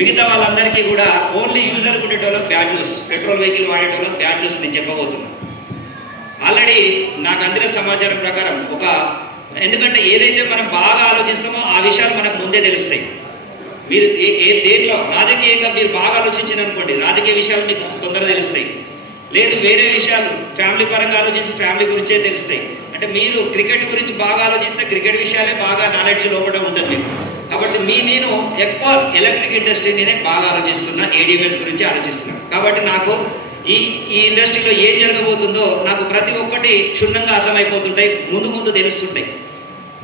మిగతా వాళ్ళందరికీ కూడా ఓన్లీ యూజర్ ఉండేటోళ్ళకి బ్యాడ్ న్యూస్, పెట్రోల్ వెహికల్ వాడేటోళ్ళకి బ్యాడ్ న్యూస్ నేను చెప్పబోతున్నాను. ఆల్రెడీ నాకు అందిన సమాచారం ప్రకారం ఎందుకంటే ఏదైతే మనం బాగా ఆలోచిస్తామో ఆ విషయాలు మనకు ముందే తెలుస్తాయి. మీరు దేంట్లో రాజకీయంగా మీరు బాగా ఆలోచించిన అనుకోండి, రాజకీయ విషయాలు మీకు తొందరగా తెలుస్తాయి. లేదు వేరే విషయాలు ఫ్యామిలీ పరంగా ఆలోచించి ఫ్యామిలీ గురించే తెలుస్తాయి. అంటే మీరు క్రికెట్ గురించి బాగా ఆలోచిస్తే క్రికెట్ విషయాలే బాగా నాలెడ్జ్ లోపల ఉంటుంది మీకు. కాబట్టి నేను ఎక్కువ ఎలక్ట్రిక్ ఇండస్ట్రీనే బాగా ఆలోచిస్తున్నా, ఏడీఎంఎస్ గురించి ఆలోచిస్తున్నాను. కాబట్టి నాకు ఈ ఇండస్ట్రీలో ఏం జరగబోతుందో నాకు ప్రతి ఒక్కటి క్షుణ్ణంగా అర్థమైపోతుంటాయి, ముందు తెలుస్తుంటాయి.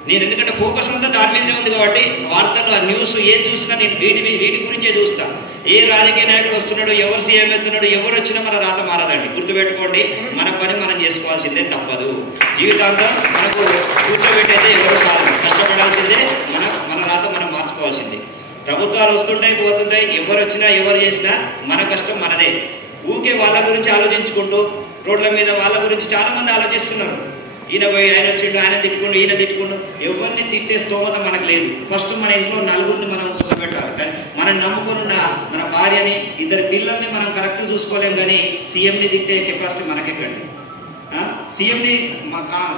నేను ఎందుకంటే ఫోకస్ అంతా దాని మీదనే ఉంది కాబట్టి వార్తలు ఆ న్యూస్ ఏం చూసినా నేను వీటి గురించే చూస్తాను. ఏ రాజకీయ నాయకుడు వస్తున్నాడు, ఎవరు సీఎం ఎత్తున్నాడు, ఎవరు వచ్చినా మన రాత మారదండి. గుర్తుపెట్టుకోండి, మన పని మనం చేసుకోవాల్సిందే, తప్పదు. జీవితాంతం మనకు కూర్చోబెట్టయితే ఎవరు కాదు, కష్టపడాల్సిందే, మన రాత మనం మార్చుకోవాల్సిందే. ప్రభుత్వాలు వస్తుంటాయి పోతుంటాయి, ఎవరు వచ్చినా ఎవరు చేసినా మన కష్టం మనదే. ఊకే వాళ్ళ గురించి ఆలోచించుకుంటూ రోడ్ల మీద వాళ్ళ గురించి చాలా మంది ఆలోచిస్తున్నారు. ఈయన పోయి ఆయన వచ్చిండు, ఆయన తిట్టుకుండు, ఈయన తిట్టుకుండు. ఎవరిని తిట్టే స్తోమత మనకు లేదు. ఫస్ట్ మన ఇంట్లో నలుగురిని మనం చూపెట్టాలి. కానీ మనం నమ్ముకున్న మన భార్యని, ఇద్దరు పిల్లల్ని మనం కరెక్ట్ చూసుకోలేం. కానీ సీఎంని తిట్టే కెపాసిటీ మనకెక్కండి. సీఎంని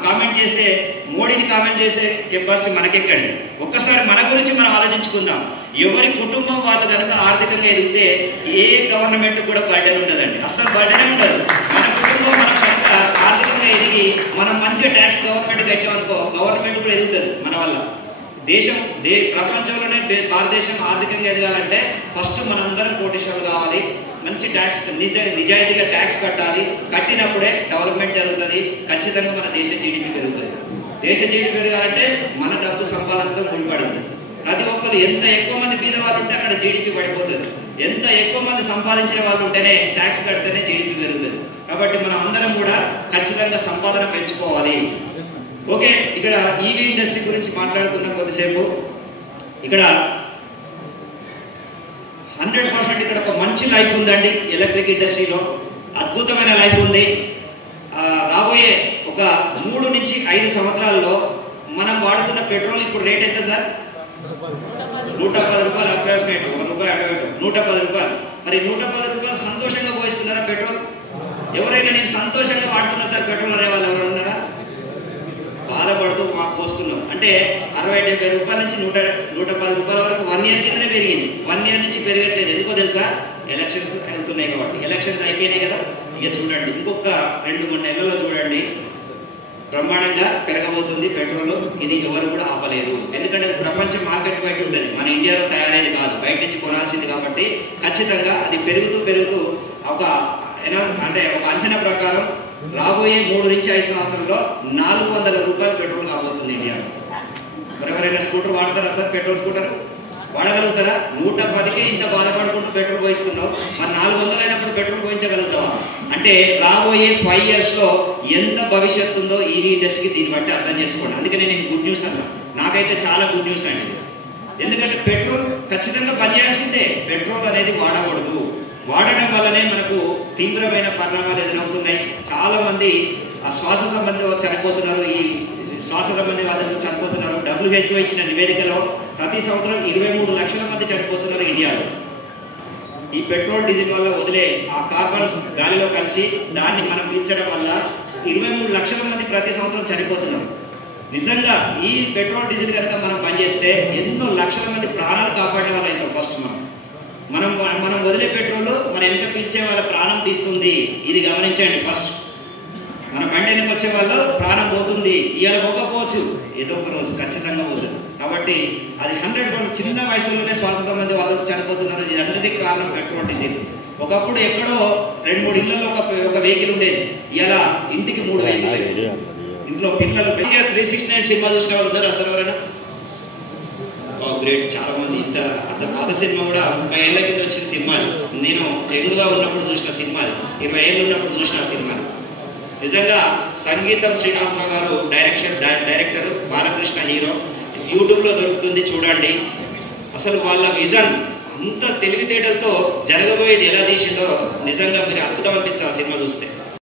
కామెంట్ చేసే, మోడీని కామెంట్ చేసే కెపాసిటీ మనకెక్కడి. ఒక్కసారి మన గురించి మనం ఆలోచించుకుందాం. ఎవరి కుటుంబం వాళ్ళు కనుక ఆర్థికంగా ఎదిగితే ఏ గవర్నమెంట్ కూడా బర్డెన్ ఉండదండి, అస్సలు బర్డెనే ఉండదు. మన కుటుంబం మనం కనుక ఆర్థికంగా ఎదిగి మనం మంచిగా ట్యాక్స్ గవర్నమెంట్ కట్టామనుకో, గవర్నమెంట్ కూడా ఎదుగుతుంది మన వల్ల. ప్రపంచంలోనే భారతదేశం ఆర్థికంగా ఎదగాలంటే ఫస్ట్ మనందరం కోటీశ్వరులు కావాలి. మంచి ట్యాక్స్ నిజాయితీగా ట్యాక్స్ కట్టాలి. కట్టినప్పుడే డెవలప్మెంట్ జరుగుతుంది. ఖచ్చితంగా మన దేశ జీడిపి పెరుగుతుంది. దేశ జీడిపి పెరగాలంటే మన డబ్బు సంపాదనతో ముడిపడింది. ప్రతి ఒక్కరు ఎంత ఎక్కువ మంది బీద వాళ్ళు ఉంటే అక్కడ జీడిపి పడిపోతుంది. ఎంత ఎక్కువ మంది సంపాదించిన వాళ్ళు ఉంటేనే ట్యాక్స్ కడితేనే జీడిపి పెరుగుతుంది. కాబట్టి మనం అందరం కూడా ఖచ్చితంగా సంపాదన పెంచుకోవాలి. ఓకే, ఇక్కడ ఈవీ ఇండస్ట్రీ గురించి మాట్లాడుతున్న కొద్దిసేపు ఇక్కడ 100% ఇక్కడ ఒక మంచి లైఫ్ ఉందండి. ఎలక్ట్రిక్ ఇండస్ట్రీలో అద్భుతమైన లైఫ్ ఉంది. రాబోయే ఒక 3 నుంచి 5 సంవత్సరాల్లో మనం వాడుతున్న పెట్రోల్ ఇప్పుడు రేట్ ఎంత సార్? 110 రూపాయలు. అప్రాక్సిమేట్ ₹1 అటు ఇటు 110 రూపాయలు. మరి 110 రూపాయలు సంతోషంగా పోయిస్తున్నారా పెట్రోల్? ఎవరైనా నేను సంతోషంగా వాడుతున్నా సార్ పెట్రోల్ అనే వాళ్ళు ఎవరు ఉన్నారా? బాధపడుతూ పోస్తున్నాం. అంటే 60-70 రూపాయల నుంచి 110 రూపాయల వరకు 1 ఇయర్ కిందనే పెరిగింది. 1 ఇయర్ నుంచి పెరగట్లేదు. ఎందుకో తెలుసా? ఎలక్షన్స్ అవుతున్నాయి కాబట్టి. ఎలక్షన్స్ అయిపోయినాయి కదా, ఇక చూడండి ఇంకొక 2-3 నెలల్లో చూడండి బ్రహ్మాండంగా పెరగబోతుంది పెట్రోల్. ఇది ఎవరు కూడా ఆపలేరు. ఎందుకంటే అది ప్రపంచ మార్కెట్ బయట ఉంటుంది, మన ఇండియాలో తయారైంది కాదు, బయట నుంచి కొనాల్సింది. కాబట్టి ఖచ్చితంగా అది పెరుగుతూ ఒక అంచనా ప్రకారం రాబోయే 3 నుంచి 5 సంవత్సరాల్లో 400 రూపాయలు పెట్రోల్ కాబోతుంది ఇండియాలో. మరి ఎవరైనా స్కూటర్ వాడతారా సార్? పెట్రోల్ స్కూటర్ వాడగలుగుతారా? 110కే ఇంత బాధపడుకుంటూ పెట్రోల్ పోయిస్తున్నావు, మరి 400 అయినప్పుడు పెట్రోల్ పోయించగలుగుతావా? అంటే రాబోయే 5 years లో ఎంత భవిష్యత్తు ఉందో ఈవీ ఇండస్ట్రీకి దీన్ని బట్టి అర్థం చేసుకోండి. అందుకనే నేను గుడ్ న్యూస్ అన్నా. నాకైతే చాలా గుడ్ న్యూస్ అండి. ఎందుకంటే పెట్రోల్ ఖచ్చితంగా పనిచేయాల్సిందే. పెట్రోల్ అనేది వాడకూడదు. వాడడం వల్లనే మనకు తీవ్రమైన పరిణామాలు ఎదురవుతున్నాయి. చాలా మంది శ్వాస సంబంధి చనిపోతున్నారు. ఈ శ్వాస సంబంధి వాళ్ళు చనిపోతున్నారు. WHO ఇచ్చిన నివేదికలో ప్రతి సంవత్సరం 23 లక్షల మంది చనిపోతున్నారు ఇండియాలో. ఈ పెట్రోల్ డీజిల్ వల్ల వదిలే ఆ కార్బన్స్ గాలిలో కలిసి దాన్ని మనం పీల్చడం వల్ల 23 లక్షల మంది ప్రతి సంవత్సరం చనిపోతున్నారు. నిజంగా ఈ పెట్రోల్ డీజిల్ కనుక మనం పనిచేస్తే ఎన్నో లక్షల మంది ప్రాణాలు కాపాడే వాళ్ళు అవుతాం. ఫస్ట్ మనం వదిలే పెట్రోల్ మన ఎంత పీల్చే వాళ్ళ ప్రాణం తీస్తుంది. ఇది గమనించండి. ఫస్ట్ మన బండి వెనక వచ్చే వాళ్ళు ప్రాణం పోతుంది. ఇవాళ పోకపోవచ్చు, ఏదో ఒక రోజు ఖచ్చితంగా పోతుంది. కాబట్టి అది 100% చిన్న వయసులోనే శ్వాస సంబంధి వాళ్ళు చనిపోతున్నారు. ఇది అన్నిటికీ కారణం పెట్రోల్ డీజిల్. ఒకప్పుడు ఎక్కడో 2-3 ఇళ్లలో ఒక వెహికల్ ఉండేది. ఇలా ఇంటికి 3 వెహికల్. ఇంట్లో పిల్లలు 369 సినిమా చూసిన వాళ్ళు ఉన్నారు అసలు ఎవరైనా? గ్రేట్, చాలా మంది. అంత పాత సినిమా కూడా 30 ఏళ్ల కింద వచ్చిన సినిమాలు. నేను యంగ్గా ఉన్నప్పుడు చూసిన సినిమాలు, 20 ఏళ్ళు ఉన్నప్పుడు చూసిన సినిమాలు. నిజంగా సంగీతం శ్రీనివాసరావు గారు డైరెక్టర్, బాలకృష్ణ హీరో. యూట్యూబ్లో దొరుకుతుంది, చూడండి. అసలు వాళ్ళ విజన్ అంత తెలివితేటలతో జరగబోయేది ఎలా తీసిండో నిజంగా మీరు అద్భుతం అనిపిస్తుంది ఆ సినిమా చూస్తే.